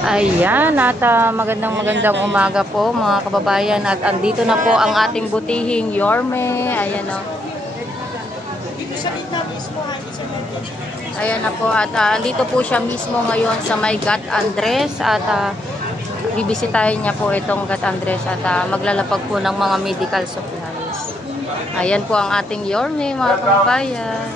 Ayan, at magandang umaga po mga kababayan, at andito na po ang ating butihing Yorme. Ayan o. Ayan na po, at andito po siya mismo ngayon sa may Gat Andres, at bibisitahin niya po itong Gat Andres, at maglalapag po ng mga medical supplies. Ayan po ang ating Yorme mga kababayan.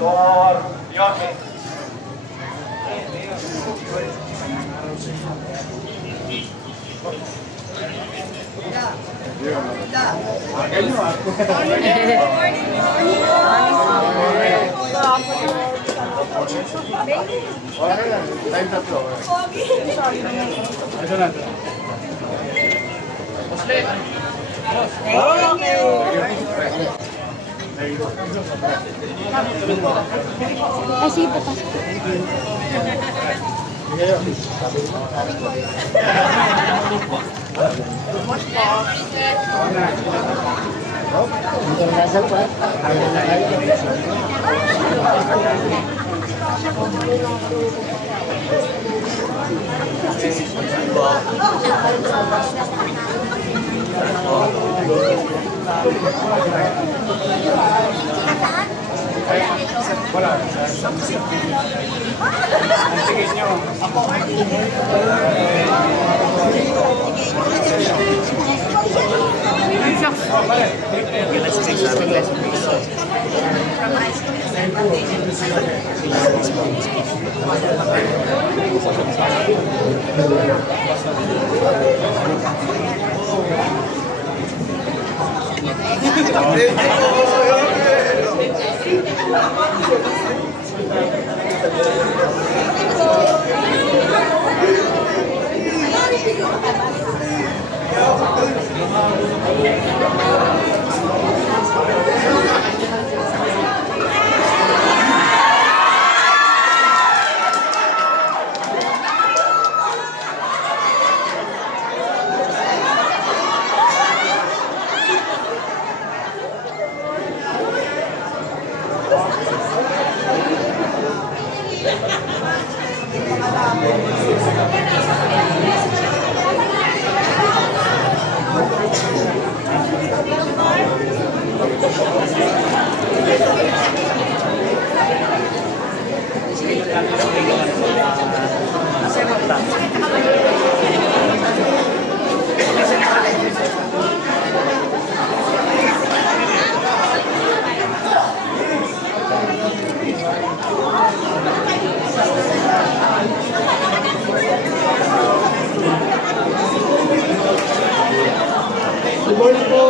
Good morning po.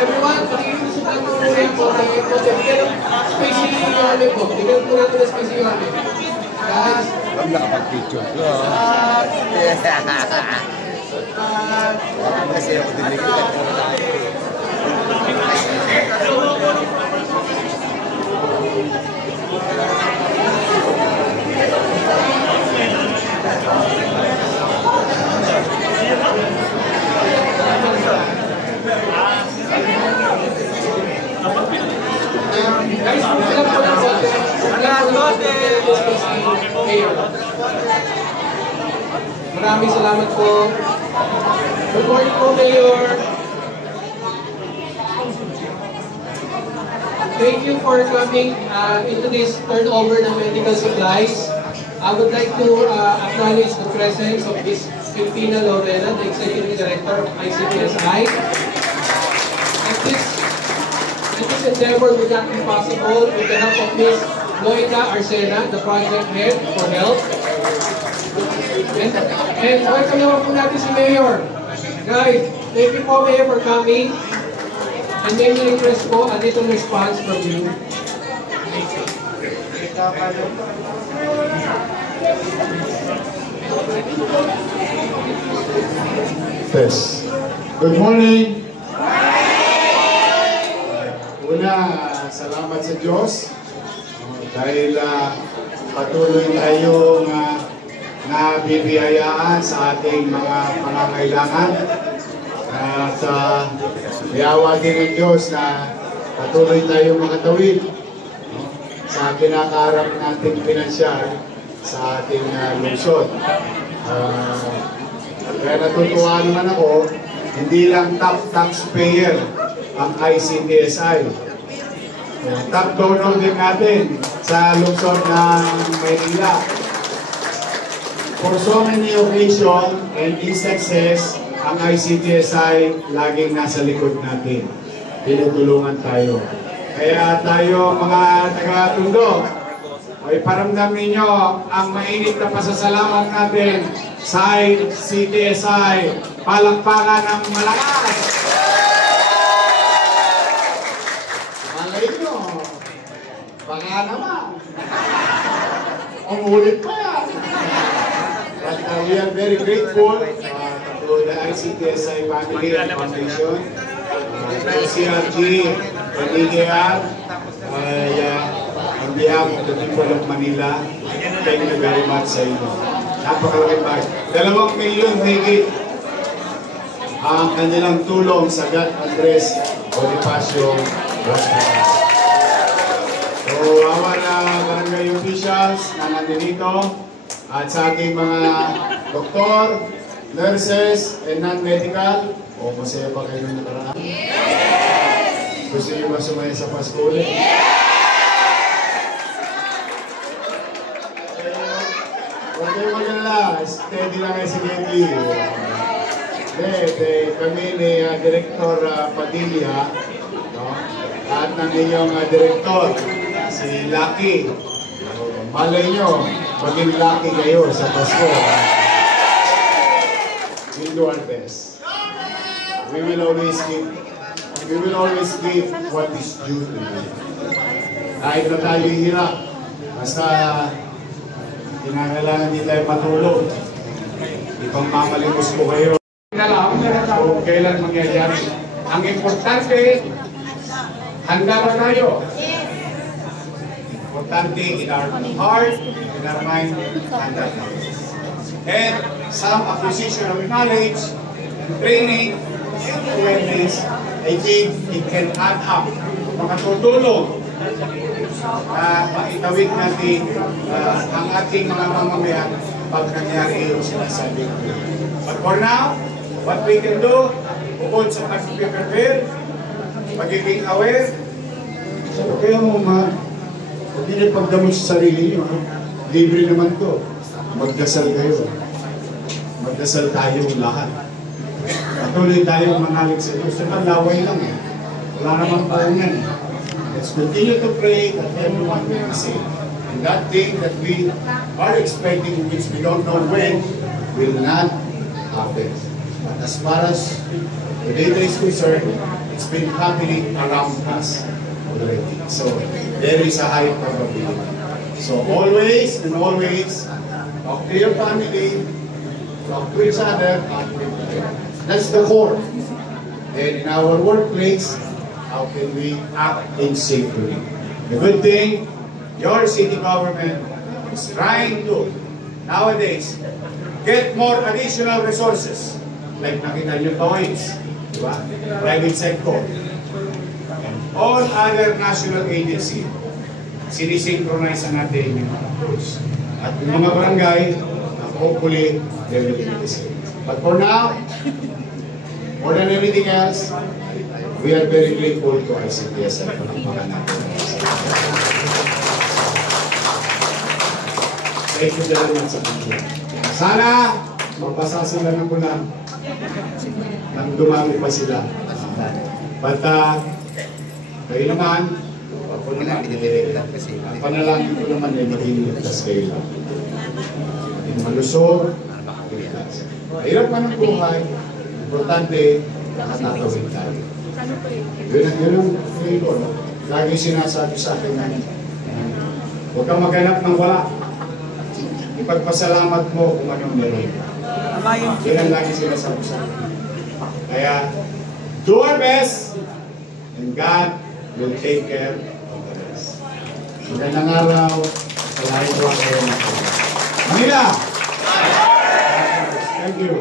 Everyone, pakikinig sa mga ulit po. Bigyan ng space yung Yorme po. Bigyan po natin ng space yung Yorme. Guys. Huwag nakapag-picture. Kasi ako din Maraming salamat po. Good morning po, Mayor. Thank you for coming into this turnover ng medical supplies. I would like to acknowledge the presence of Ms. Filipina Lorena, the Executive Director of ICPSI. And this endeavor would not be possible with the help of Ms. Loida Arcena, the Project Head for Health. And welcome naman po natin si Mayor. Guys, thank you po, Mayor, for coming. And may request po a little response from you. Yes. Good morning. Una, salamat sa Diyos dahil patuloy tayong nabibiyayaan sa ating mga pangangailangan. At yawa din ng Diyos na patuloy tayong makatawid sa kinakaharap nating pinansyal sa ating lungsod. Kaya natutuwa naman ako, hindi lang top taxpayer ang ICTSI. Top donor din natin sa lungsod ng Maynila. For so many occasions and instances, ang ICTSI laging nasa likod natin. Tinutulungan tayo. Kaya tayo mga taga-Tondo, ay paramdam ninyo ang mainit na pasasalamat natin sa ICTSI. Palakpakan ng malakas! Malay nyo, baka naman. Umulit pa yan. But we are very grateful to the ICTSI Family and Foundation, CRG, and EDR, on behalf of the people of Manila. Thank you very much sa inyo. Napakalaking bagay. 2 milyon higit ang kanilang tulong sa God Andres Bonifacio Hospital. So, our barangay officials na nandito, at sa ating mga doktor, nurses, and non-medical, o masaya pa kayo nung nakaraan? Yes! Gusto niyo ba sumaya sa Pasko ulit? Huwag kayo mag-alala, steady lang kayo si Getty. Kami ni Director Padilla, no? At ng inyong Director, si Lucky. Malay nyo, maging lucky kayo sa Pasko. We'll do our best. We will always give what is due to you. Kahit na tayo hirap, basta kinakailangan din tayo matulog. Ipang mamalimos ko kayo. So, kailan mangyayari? Ang importante, handa na tayo. Importante in our heart, in our mind, and our lives. And some acquisition of knowledge, training, and awareness, I think it can add up. Makatutulong na maitawid natin ang ating mga mamamayan pag nangyari yung sinasabi ko. But for now, what we can do, bukod sa pag-prepare, magiging aware, kaya mo huwag niyo pagdamot sa sarili niyo. Libre naman to. Magdasal kayo. Magdasal tayong lahat. Patuloy tayong manalig sa Diyos. Naman, laway lang eh. Wala naman po yan. Let's continue to pray that everyone will be saved. And that thing that we are expecting, which we don't know when, will not happen. But as far as the data is concerned, it's been happening around us already. So, there is a high probability. So, always and always, talk to your family, talk to each other, that's the core. And in our workplace, how can we act in safety? The good thing, your city government is trying to, nowadays, get more additional resources. Like nakita nyo toys, diba? Private sector. All other national agencies, sinisynchronize natin yung mga tools. At yung mga barangay, hopefully, they will be the same. But for now, more than everything else, we are very grateful to ICTSI for napaka natin. Thank you very much sa video. Sana, magbasa sila ng punang nang dumami pa sila. But, kayo naman, panalangin ko naman ay maging ligtas kayo lang. Maging malusog, ligtas. Mahirap man ang buhay, importante, nakatatawid tayo. Yun ang favor. Lagi sinasabi sa akin na huwag kang maghanap ng wala. Ipagpasalamat mo kung anong meron. Yun ang lagi sinasabi sa akin. Kaya, do our best, and God will take care of the rest. Magandang araw, sa lahat ko kayo. Manila! Thank you.